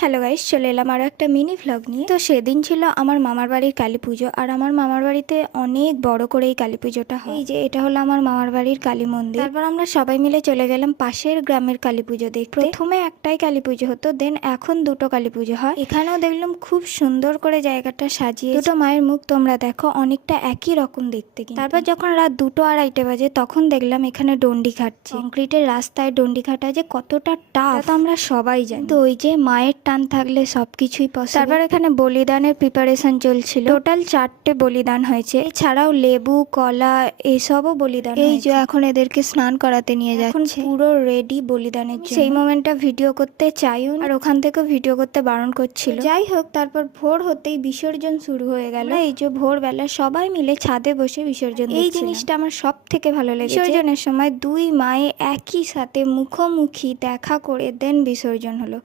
Hello guys, চলে এলাম আরও একটা মিনি ভ্লগ নিয়ে। তো সেদিন ছিল আমার মামার বাড়ির কালী পুজো, আর আমার মামার বাড়িতে অনেক বড় করে এই কালী পুজোটা হয়। এই যে এটা হলো আমার মামার বাড়ির কালী মন্দির। তারপর আমরা সবাই মিলে চলে গেলাম পাশের গ্রামের কালী পুজো দেখতে। প্রথমে একটাই কালী পুজো হতো, দেন এখন দুটো কালী পুজো হয়। এখানেও দেখলাম খুব সুন্দর করে জায়গাটা সাজিয়ে। দুটো মায়ের মুখ তোমরা দেখো, অনেকটা একই রকম দেখতে। তারপর যখন রাত 2:30 বাজে তখন দেখলাম এখানে ডন্ডি খাটছে। কংক্রিটের রাস্তায় ডন্ডি খাটা যে কতটা টাফ তো আমরা সবাই জানি। তো ওই যে মায়ের টান থাকলে সবকিছুই পসিবল। তারপর এখানে বলিদানের প্রিপারেশন চলছিল। টোটাল 4টে বলিদান হয়েছে, এছাড়াও লেবু, কলা এসবও বলিদান। এই যে এখন এদেরকে স্নান করাতে নিয়ে যাচ্ছে, পুরো রেডি বলিদানের জন্য। সেই মোমেন্টটা ভিডিও করতে চাইও, আর ওখান থেকে ভিডিও করতে বারণ করছিল। যাই হোক, তারপর ভোর হতেই বিসর্জন শুরু হয়ে গেল। এই যে ভোরবেলা সবাই মিলে ছাদে বসে বিসর্জন। এই জিনিসটা আমার সব থেকে ভালো লেগেছে। বিসর্জনের সময় দুই মায়ে একই সাথে মুখোমুখি দেখা করে দেন বিসর্জন হলো।